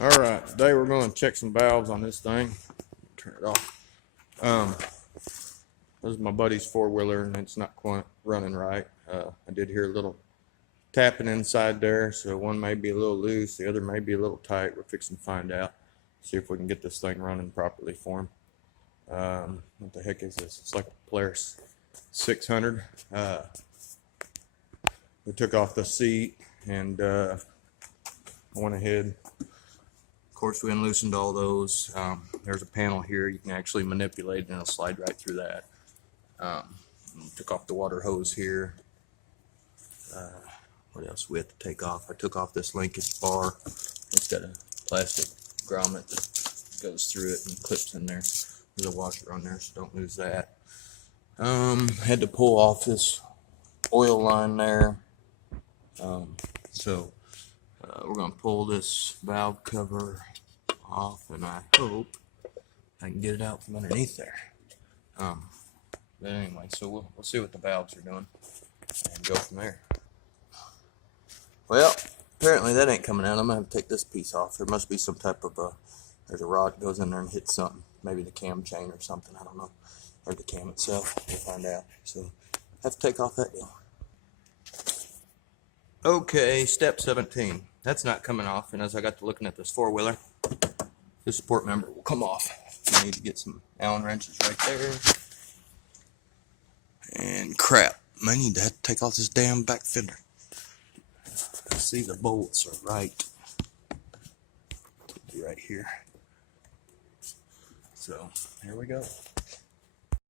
Alright, today we're going to check some valves on this thing. Turn it off. This is my buddy's four-wheeler and it's not quite running right. I did hear a little tapping inside there, so one may be a little loose, the other may be a little tight. We're fixing to find out. See if we can get this thing running properly for him. What the heck is this? It's like a Polaris 600. We took off the seat and I went ahead. Of course, we unloosened all those. There's a panel here you can actually manipulate and it'll slide right through that. Took off the water hose here. What else we have to take off? I took off this linkage bar. It's got a plastic grommet that goes through it and clips in there. There's a washer on there, so don't lose that. Had to pull off this oil line there. We're going to pull this valve cover off, and I hope I can get it out from underneath there. But anyway, so we'll see what the valves are doing and go from there. Well, apparently that ain't coming out. I'm going to have to take this piece off. There must be some type of there's a rod that goes in there and hits something. Maybe the cam chain or something, I don't know. Or the cam itself, we'll find out. So, I have to take off that deal. Okay, step 17. That's not coming off, and as I got to looking at this four-wheeler, this support member will come off. I need to get some Allen wrenches right there. And crap, I need to have to take off this damn back fender. See, the bolts are right here. So, here we go.